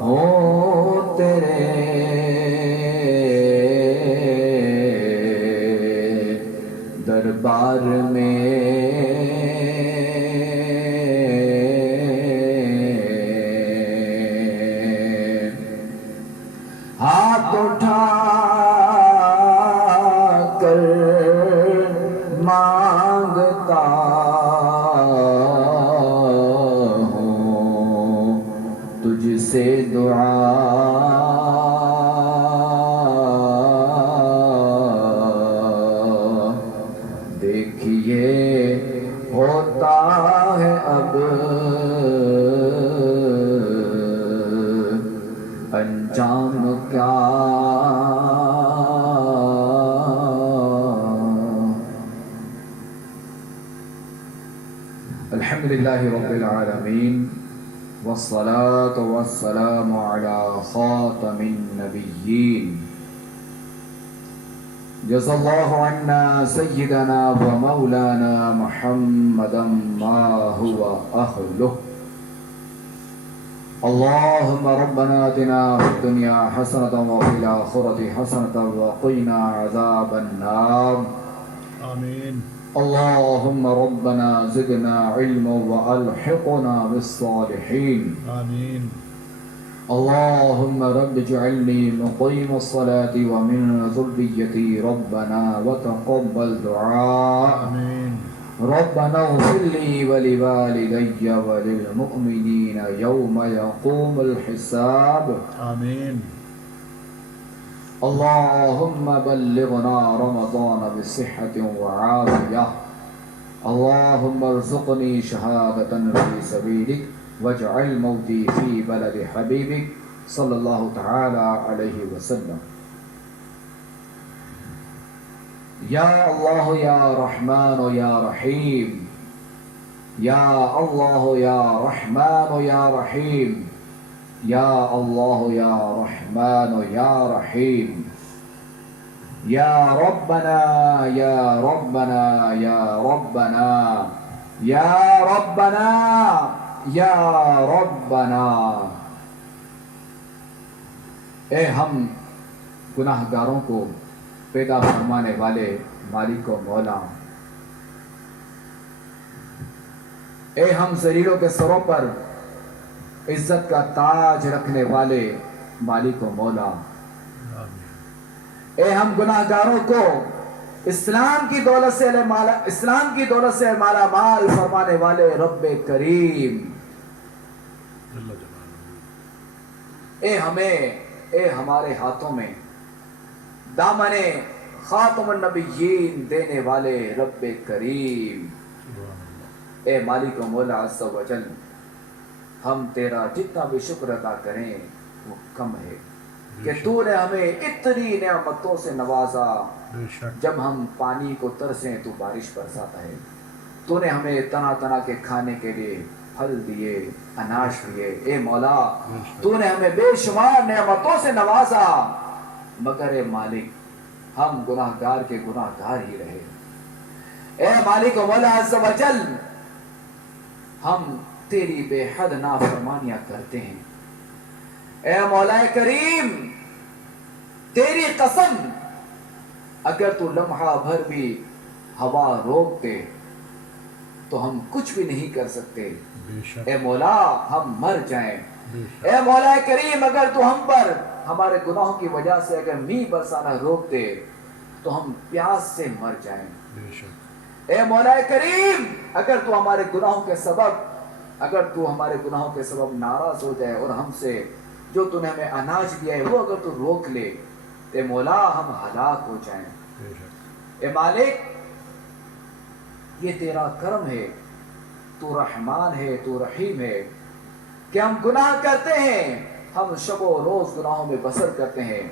ہوں تیرے دربار میں، ہاتھ اٹھا کر مانگتا ہوں تجھ سے دعا، دیکھیے ہوتا ہے اب انجام کیا۔ الحمدللہ رب العالمین والصلاة والسلام على خاتم النبیین، جزا اللہ عنا سیدنا ومولانا محمدا ما هو أهله۔ اللهم ربنا آتنا في الدنيا حسنة وفي الآخرة حسنة وقنا عذاب النار، آمین۔ اللهم ربنا زدنا علما وألحقنا بالصالحين، آمین۔ اللهم رب اجعلني مقيم الصلاة ومن ذريتي ربنا وتقبل دعاء، آمین۔ ربنا اغفر لي ولوالدي وللمؤمنين يوم يقوم الحساب، آمین۔ اللهم بلغنا رمضان بصحة وعافية، اللهم ارزقني شهادة في سبيلك واجعل موتي في بلد حبيبك صلى الله تعالى عليه وسلم۔ یا اللہ یا رحمان یا رحیم، یا اللہ یا رحمان یا رحیم، یا اللہ یا رحمان یا رحیم، یا ربنا یا ربنا یا ربنا یا ربنا یا ربنا۔ اے ہم گناہ گاروں کو پیدا فرمانے والے مالک و مولا، اے ہم ذلیلوں کے سروں پر عزت کا تاج رکھنے والے مالک و مولا، اے ہم گناہ گاروں کو اسلام کی دولت سے مالا مال فرمانے والے رب کریم، اے ہمارے ہاتھوں میں دامن خاتم النبیین دینے والے رب کریم، اے مالک و مولا عز و جل، ہم تیرا جتنا بھی شکر ادا کریں وہ کم ہے کہ تو نے ہمیں اتنی نعمتوں سے نوازا۔ جب ہم پانی کو ترسیں تو بارش برساتا ہے، تو نے ہمیں طرح طرح کے کھانے کے لیے پھل دیے، اناج دیے۔ اے مولا، تو نے ہمیں بے شمار نعمتوں سے نوازا، مگر اے مالک ہم گناہ گار کے گناہ گار ہی رہے۔ اے مالک و مولا عز و جل، ہم تیری بے حد نافرمانیاں کرتے ہیں۔ اے مولا کریم، تیری قسم، اگر تو لمحہ بھر بھی ہوا روک دے تو ہم کچھ بھی نہیں کر سکتے۔ اے مولا، ہم مر جائیں۔ اے مولا کریم، اگر تو ہم پر ہمارے گناہوں کی وجہ سے اگر میہ برسانا روک دے تو ہم پیاس سے مر جائیں۔ اے مولا کریم، اگر تو ہمارے گناہوں کے سبب ناراض ہو جائے اور ہم سے جو تو نے ہمیں اناج دیا ہے وہ اگر تو روک لے، اے مولا ہم ہلاک ہو جائیں۔ اے مالک، یہ تیرا کرم ہے، تو رحمان ہے، تو رحیم ہے کہ ہم گناہ کرتے ہیں، ہم شب و روز گناہوں میں بسر کرتے ہیں،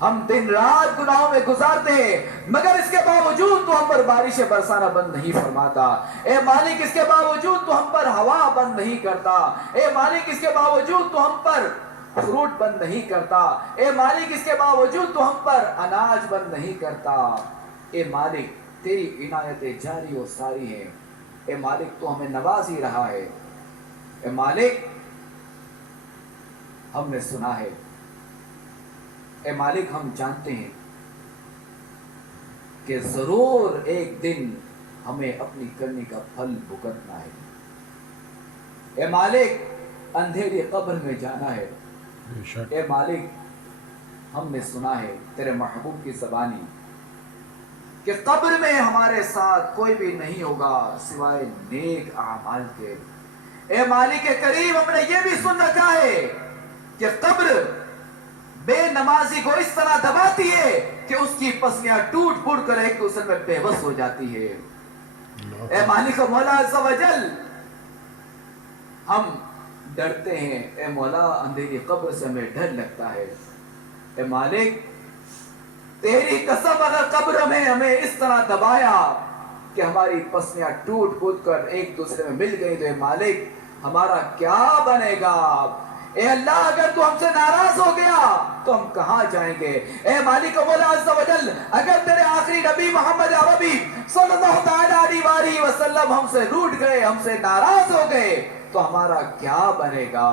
ہم دن رات گناہوں میں گزارتے ہیں، مگر اس کے باوجود تو ہم پر بارشیں برسانا بند نہیں فرماتا۔ اے مالک، اس کے باوجود تو ہم پر ہوا بند نہیں کرتا۔ اے مالک، اس کے باوجود تو ہم پر فروٹ بند نہیں کرتا۔ اے مالک، اس کے باوجود تو ہم پر اناج بند نہیں کرتا۔ اے مالک، تیری عنایتیں جاری و ساری ہیں۔ اے مالک، تو ہمیں نواز ہی رہا ہے۔ اے مالک، ہم نے سنا ہے اے مالک ہم جانتے ہیں کہ ضرور ایک دن ہمیں اپنی کرنی کا پھل بھگتنا ہے اے مالک اندھیری قبر میں جانا ہے بے شک اے مالک ہم نے سنا ہے تیرے محبوب کی زبانی کہ قبر میں ہمارے ساتھ کوئی بھی نہیں ہوگا سوائے نیک اعمال کے اے مالک کریم ہم نے یہ بھی سن رکھا ہے کہ قبر بے نمازی کو اس طرح دباتی ہے کہ اس کی پسلیاں ٹوٹ پھوٹ کر ایک دوسرے میں بے بس ہو جاتی ہے اے مالک و مولا عز و جل ہم ڈرتے ہیں اے مولا اندھیری قبر سے ہمیں ڈر لگتا ہے اے مالک تیری قسم اگر قبر میں ہمیں اس طرح دبایا کہ ہماری پسلیاں ٹوٹ پھوٹ کر ایک دوسرے میں مل گئی تو اے مالک ہمارا کیا بنے گا اے اللہ اگر تو ہم سے ناراض ہو گیا تو ہم کہاں جائیں گے اے مالک مولا عز و جل اگر تیرے آخری نبی محمد عربی صلی اللہ تعالیٰ علیہ وسلم ہم سے روٹ گئے ہم سے ناراض ہو گئے تو ہمارا کیا بنے گا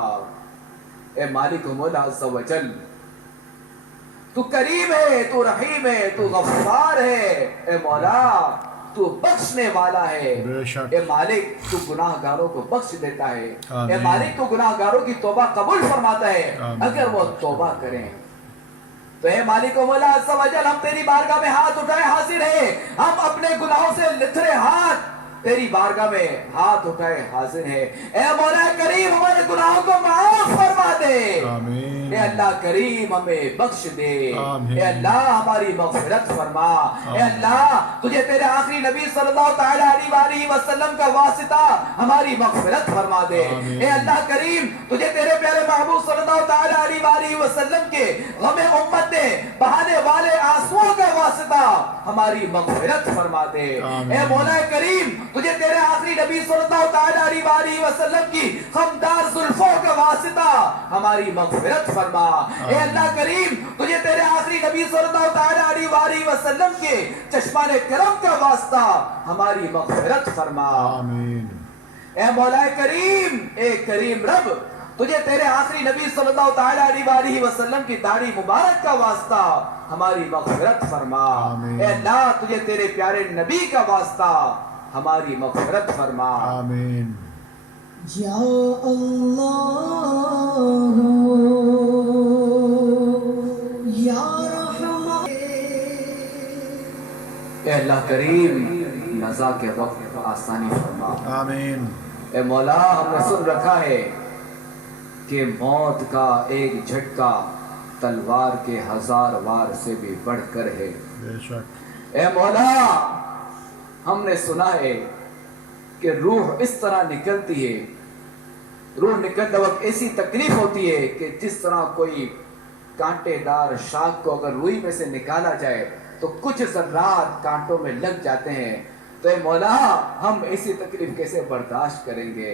اے مالک مولا عز و جل تو کریم ہے تو رحیم ہے تو غفار ہے اے مولا تو بخشنے والا ہے بے شک اے مالک تو گناہ گاروں کو بخش دیتا ہے اے آمین مالک تو گناہ گاروں کی توبہ قبول فرماتا ہے آمین اگر وہ توبہ کریں تو اے مالک و مولا عز و جل ہم تیری بارگاہ میں ہاتھ اٹھائے حاضر ہیں ہم اپنے گناہوں سے لتھڑے ہاتھ تیری بارگاہ میں ہاتھ اٹھائے حاضر ہیں اے مولا کریم ہمارے گناہوں کو معاف فرما دے آمین اے اللہ کریم ہمیں بخش دے آمین اے اللہ ہماری مغفرت فرما اے اللہ تجھے تیرے آخری نبی صلی اللہ تعالیٰ علیہ وسلم کا واسطہ ہماری مغفرت فرما دے آمین اے اللہ کریم تجھے تیرے پیارے محبوب صلی اللہ تعالیٰ علیہ وسلم کے غم امت میں بہانے والے آنسوؤں کا واسطہ ہماری مغفرت فرما دے آمین اے مولا کریم تجھے تیرے آخری نبی صلی اللہ تعالیٰ علیہ وسلم کی خمدار زلفوں کا واسطہ ہماری مغفرت فرما اے اللہ کریم تجھے تیرے آخری نبی صلی اللہ تعالیٰ علیہ وسلم کے چشمان کرم کا واسطہ ہماری مغفرت فرما آمین اے مولا کریم اے کریم رب تجھے تیرے آخری نبی صلی اللہ تعالیٰ علیہ وسلم کی داڑھی مبارک کا واسطہ ہماری مغفرت فرما آمین اے اللہ تجھے تیرے پیارے نبی کا واسطہ ہماری مغفرت فرما آمین یا اللہ یا رحمان اے اللہ کریم نزا کے وقت آسانی فرما آمین اے مولا ہم نے سن رکھا ہے کہ موت کا ایک جھٹکا تلوار کے 1000 وار سے بھی بڑھ کر ہے بے شک اے مولا ہم نے سنا ہے کہ روح اس طرح نکلتی ہے روح نکلتے وقت ایسی تکلیف ہوتی ہے کہ جس طرح کوئی کانٹے دار شاخ کو اگر روئی میں سے نکالا جائے تو کچھ ذرات کانٹوں میں لگ جاتے ہیں تو اے مولا ہم ایسی تکلیف کیسے برداشت کریں گے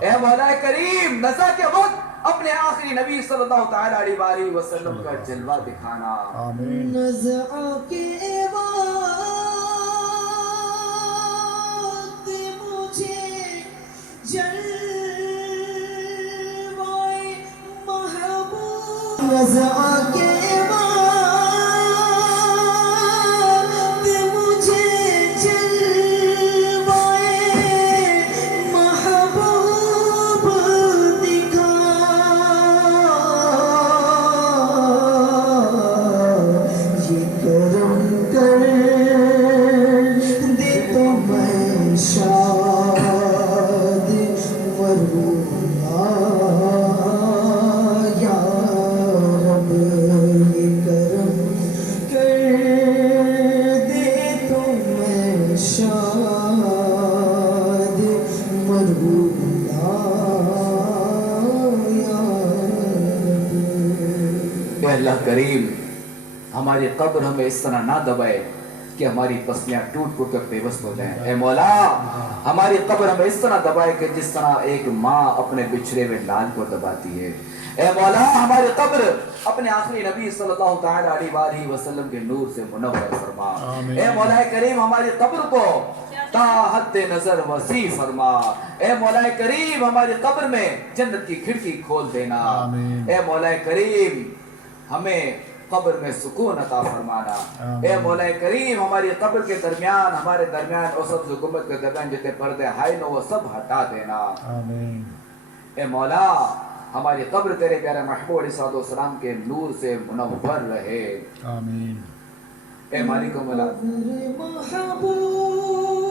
اے مولا کریم نزا کے وقت اپنے آخری نبی صلی اللہ تعالیٰ علیہ وسلم کا جلوہ دکھانا آمین نزع کے وقت مجھے جلوہ محبوب نزع کے وقت مجھے جلوہ محبوب دکھا یہ کرم کر دے تو میں شاد مرحوما یا رب یہ کرم کر دے تو میں شاد مرحوما یا رب اے اللہ کریم ہماری قبر ہمیں اس طرح نہ دبائے کہ ہماری پسلیاں ٹوٹ پھوٹ کر بے بس ہو جائیں اے مولا ہماری قبر ہمیں اس طرح دبائے کہ جس طرح ایک ماں اپنے بچھڑے ہوئے لال کو دباتی ہے اے مولا ہماری قبر اپنے آخری نبی صلی اللہ تعالیٰ علیہ وسلم کے نور سے منور فرما آمین اے مولا کریم ہماری قبر کو تا حد نظر وسیع فرما. اے مولا کریم ہماری قبر میں جنت کی کھڑکی کھول دینا. آمین. اے مولا کریم ہمیں قبر میں سکون عطا فرمانا. آمین. اے مولا کریم ہماری قبر کے درمیان ہمارے درمیان اور سب حکومت کے درمیان جتنے پردے حائل ہو وہ سب ہٹا دینا. آمین. اے مولا ہماری قبر تیرے پیارے محبوب علیہ الصلوۃ والسلام کے نور سے منور رہے. آمین. اے مالک و مولا محبوب